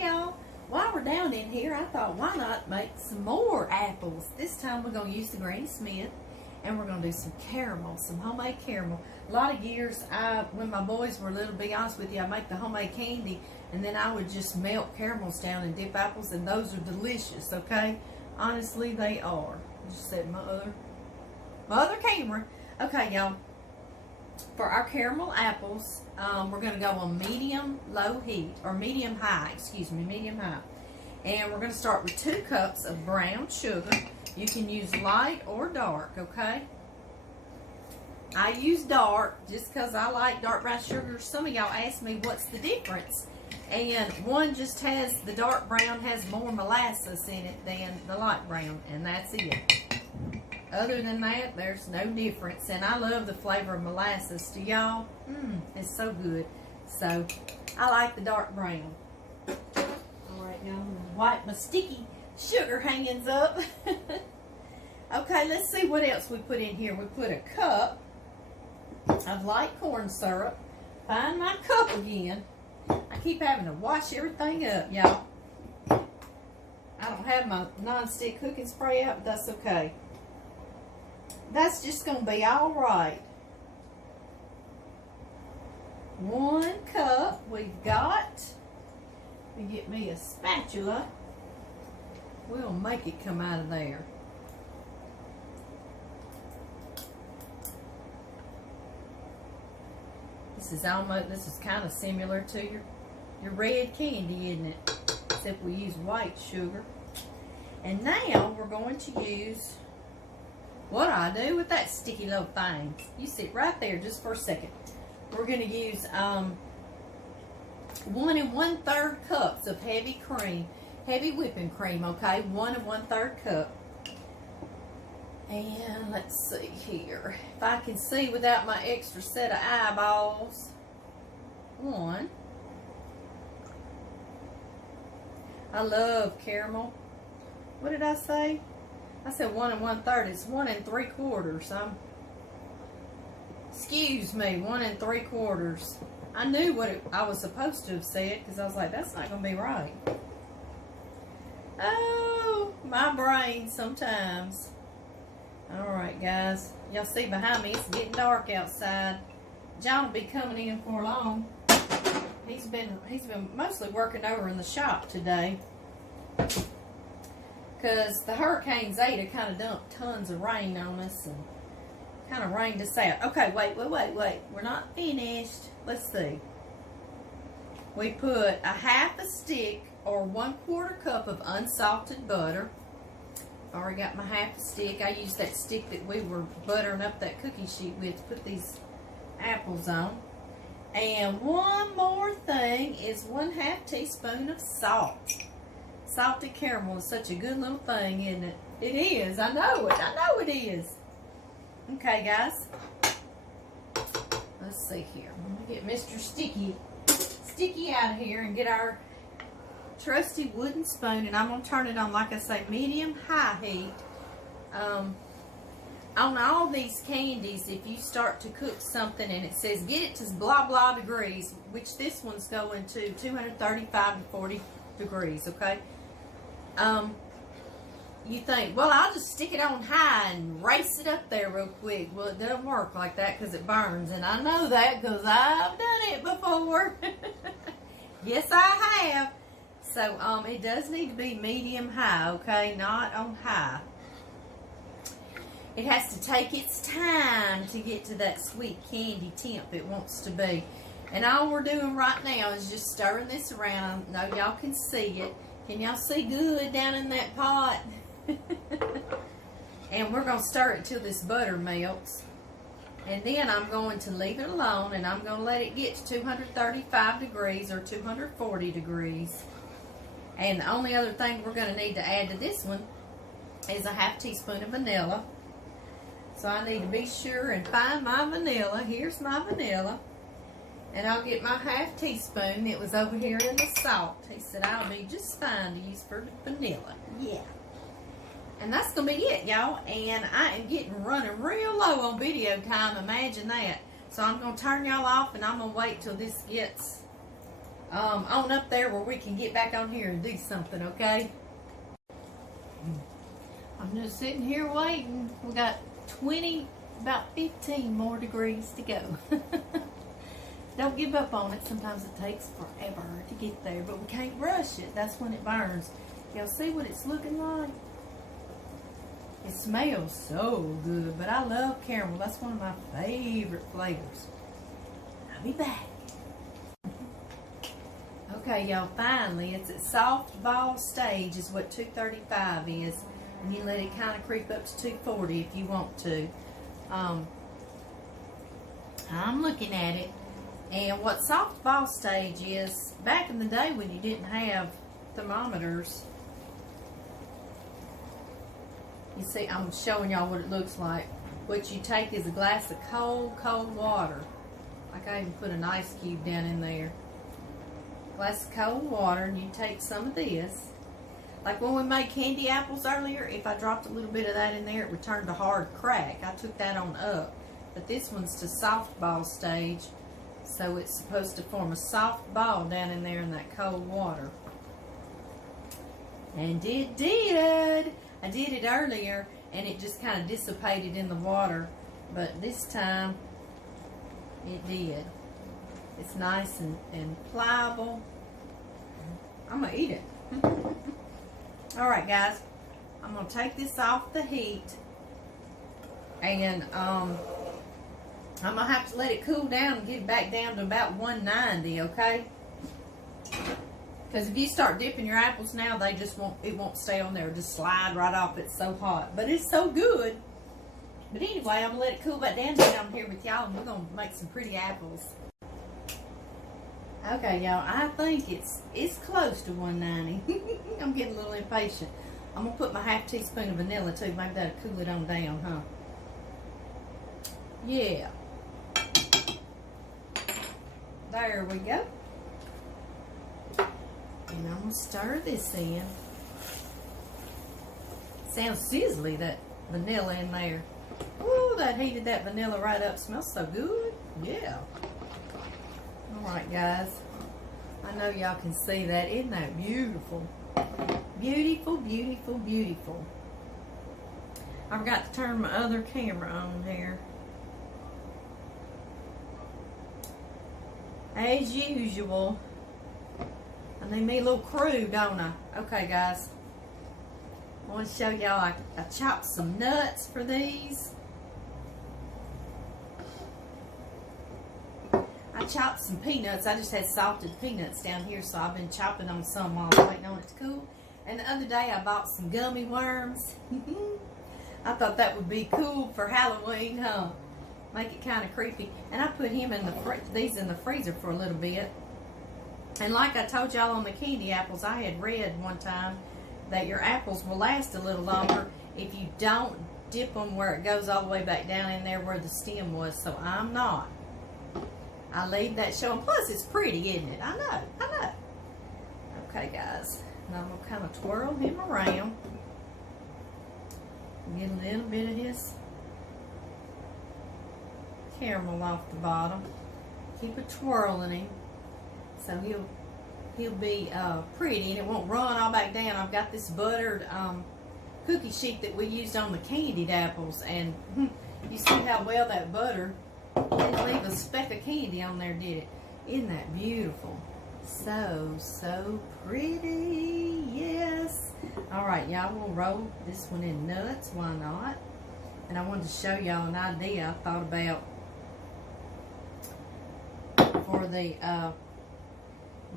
Hey y'all, while we're down in here, I thought why not make some more apples. This time we're going to use the Granny Smith and we're going to do some caramel, some homemade caramel. A lot of years, when my boys were little, to be honest with you, I'd make the homemade candy and then I would just melt caramels down and dip apples, and those are delicious, okay? Honestly, they are. I just said my other camera. Okay, y'all. For our caramel apples, we're going to go on medium-low heat, or medium-high, excuse me, medium-high. And we're going to start with 2 cups of brown sugar. You can use light or dark, okay? I use dark just because I like dark brown sugar. Some of y'all ask me what's the difference. And one just has, the dark brown has more molasses in it than the light brown, and that's it. Other than that, there's no difference. And I love the flavor of molasses. Do y'all? It's so good. So, I like the dark brown. Alright, now I'm going to wipe my sticky sugar hangings up. Okay, let's see what else we put in here. We put a cup of light corn syrup. Find my cup again. I keep having to wash everything up, y'all. I don't have my non-stick cooking spray out, but that's okay. That's just going to be all right. 1 cup we've got. Let me get me a spatula. We'll make it come out of there. This is kind of similar to your red candy, isn't it? Except we use white sugar. And now we're going to use, what do I do with that sticky little thing? You sit right there just for a second. We're going to use 1 1/3 cups of heavy cream, heavy whipping cream, okay? 1 1/3 cup. And let's see here. If I can see without my extra set of eyeballs. 1. I love caramel. What did I say? I said 1 1/3. It's 1 3/4. Excuse me, 1 3/4. I knew what I was supposed to have said because I was like, that's not going to be right. Oh, my brain sometimes. Alright, guys. Y'all see behind me, it's getting dark outside. John will be coming in for long. He's been mostly working over in the shop today. Because the Hurricane Zeta kind of dumped tons of rain on us and kind of rained us out. Okay, wait. We're not finished. Let's see. We put a 1/2 stick or 1/4 cup of unsalted butter. I've already got my 1/2 stick. I used that stick that we were buttering up that cookie sheet with to put these apples on. And one more thing is 1/2 teaspoon of salt. Salted caramel is such a good little thing, isn't it? It is. I know it. I know it is. Okay, guys. Let's see here. I'm going to get Mr. Sticky out of here and get our trusty wooden spoon, and I'm going to turn it on, like I say, medium-high heat. On all these candies, if you start to cook something and it says get it to blah blah degrees, which this one's going to 235 to 40 degrees, okay? You think, well, I'll just stick it on high and race it up there real quick. Well, it doesn't work like that because it burns, and I know that because I've done it before. Yes, I have. So, it does need to be medium-high, okay? Not on high. It has to take its time to get to that sweet candy temp it wants to be. And all we're doing right now is just stirring this around. I know y'all can see it. Can y'all see good down in that pot? And we're going to stir it till this butter melts. And then I'm going to leave it alone, and I'm going to let it get to 235 degrees or 240 degrees. And the only other thing we're going to need to add to this one is a 1/2 teaspoon of vanilla. So I need to be sure and find my vanilla. Here's my vanilla. And I'll get my 1/2 teaspoon that was over here in the salt. He said I'll be just fine to use for vanilla. Yeah. And that's going to be it, y'all. And I am running real low on video time. Imagine that. So I'm going to turn y'all off, and I'm going to wait till this gets on up there where we can get back on here and do something, okay? I'm just sitting here waiting. We got about 15 more degrees to go. Don't give up on it. Sometimes it takes forever to get there, but we can't rush it. That's when it burns. Y'all see what it's looking like? It smells so good, but I love caramel. That's one of my favorite flavors. I'll be back. Okay, y'all, finally, it's at soft ball stage is what 235 is. And you let it kind of creep up to 240 if you want to. I'm looking at it. And what soft ball stage is, back in the day when you didn't have thermometers, you see, I'm showing y'all what it looks like. What you take is a glass of cold water. Like I even put an ice cube down in there. Glass of cold water, and you take some of this. Like when we made candy apples earlier, if I dropped a little bit of that in there, it would turn to hard crack. I took that on up. But this one's to soft ball stage. So it's supposed to form a soft ball down in there in that cold water. And it did. I did it earlier and it just kind of dissipated in the water. But this time it did. It's nice and pliable. I'm going to eat it. Alright guys, I'm going to take this off the heat. And I'm going to have to let it cool down and get it back down to about 190, okay? Because if you start dipping your apples now, they just it won't stay on there. It'll just slide right off. It's so hot. But it's so good. But anyway, I'm going to let it cool back down here with y'all, and we're going to make some pretty apples. Okay, y'all, I think it's close to 190. I'm getting a little impatient. I'm going to put my half teaspoon of vanilla, too. Maybe that'll cool it on down, huh? Yeah. There we go. And I'm going to stir this in. Sounds sizzly, that vanilla in there. Ooh, that heated that vanilla right up. Smells so good. Yeah. Alright, guys. I know y'all can see that. Isn't that beautiful? Beautiful, beautiful, beautiful. I forgot to turn my other camera on here. As usual, I need me a little crew, don't I? Okay, guys. I want to show y'all I chopped some nuts for these. I chopped some peanuts. I just had salted peanuts down here, so I've been chopping on some while I'm waiting on it to cool. And the other day I bought some gummy worms. I thought that would be cool for Halloween, huh? Make it kind of creepy. And I put him in these in the freezer for a little bit. And like I told y'all on the candy apples, I had read one time that your apples will last a little longer if you don't dip them where it goes all the way back down in there where the stem was. So I'm not. I leave that showing. Plus it's pretty, isn't it? I know. Okay, guys. Now I'm going to kind of twirl him around. Get a little bit of his caramel off the bottom. Keep it twirling him so he'll be pretty and it won't run all back down. I've got this buttered cookie sheet that we used on the candied apples, and you see how well that butter didn't leave a speck of candy on there, did it? Isn't that beautiful? So pretty. Yes. Alright, y'all, we'll roll this one in nuts. Why not? And I wanted to show y'all an idea I thought about for the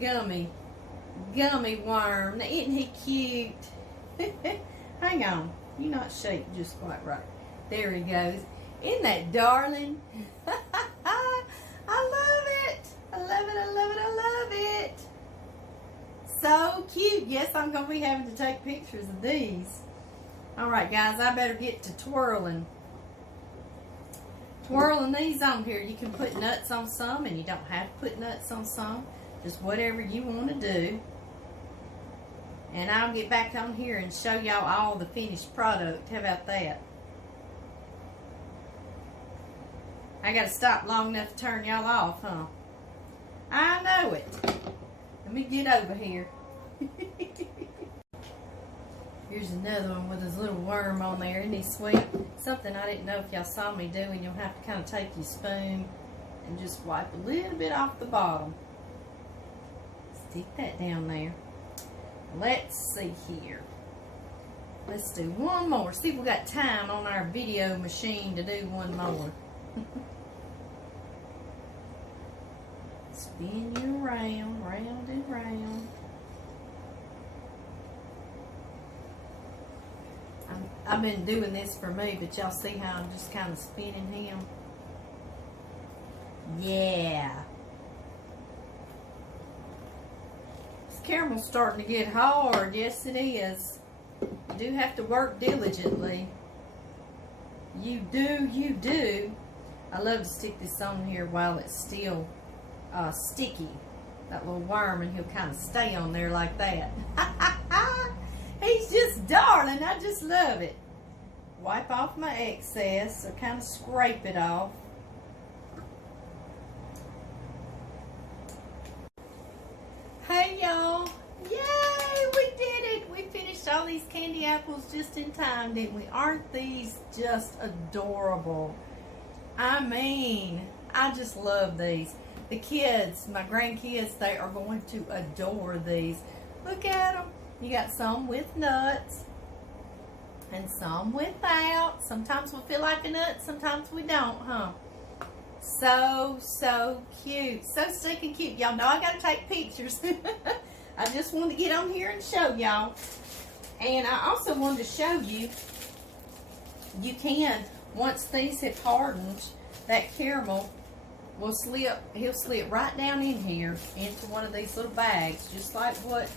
gummy worm. Now, isn't he cute? Hang on. You're not shaped just quite right. There he goes. Isn't that darling? I love it. I love it. I love it. I love it. So cute. Yes, I'm going to be having to take pictures of these. Alright, guys, I better get to twirling. Twirling these on here. You can put nuts on some, and you don't have to put nuts on some. Just whatever you want to do. And I'll get back on here and show y'all all the finished product. How about that? I got to stop long enough to turn y'all off, huh? I know it. Let me get over here. Here's another one with his little worm on there. Isn't he sweet? Something I didn't know if y'all saw me doing. You'll have to kind of take your spoon and just wipe a little bit off the bottom. Stick that down there. Let's see here. Let's do one more. See if we got time on our video machine to do one more. Spin you around, round and round. I've been doing this for me, but y'all see how I'm just kind of spinning him? Yeah. This caramel's starting to get hard. Yes, it is. You do have to work diligently. You do, you do. I love to stick this on here while it's still sticky. That little worm, and he'll kind of stay on there like that. He's just darling. I just love it. Wipe off my excess, or kind of scrape it off. Hey y'all. Yay, we did it. We finished all these candy apples just in time, didn't we? Aren't these just adorable? I mean, I just love these. The kids, my grandkids, they are going to adore these. Look at them. You got some with nuts and some without. Sometimes we feel like a nut, sometimes we don't, huh? So cute. So stinking cute. Y'all know I gotta take pictures. I just wanted to get on here and show y'all. And I also wanted to show you, you can, once these have hardened, that caramel will slip, he'll slip right down in here into one of these little bags, just like what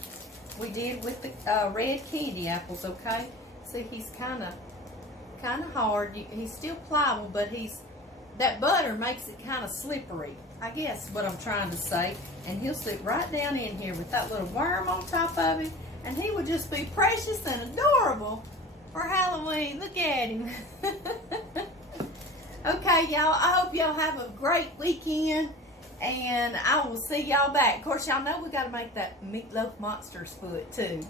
we did with the red candy apples, okay? See, he's kind of hard. He's still pliable, but that butter makes it kind of slippery, I guess what I'm trying to say. And he'll slip right down in here with that little worm on top of him, and he would just be precious and adorable for Halloween. Look at him. Okay, y'all, I hope y'all have a great weekend, and I will see y'all back. Of course, y'all know we got to make that Meatloaf Monster's foot, too.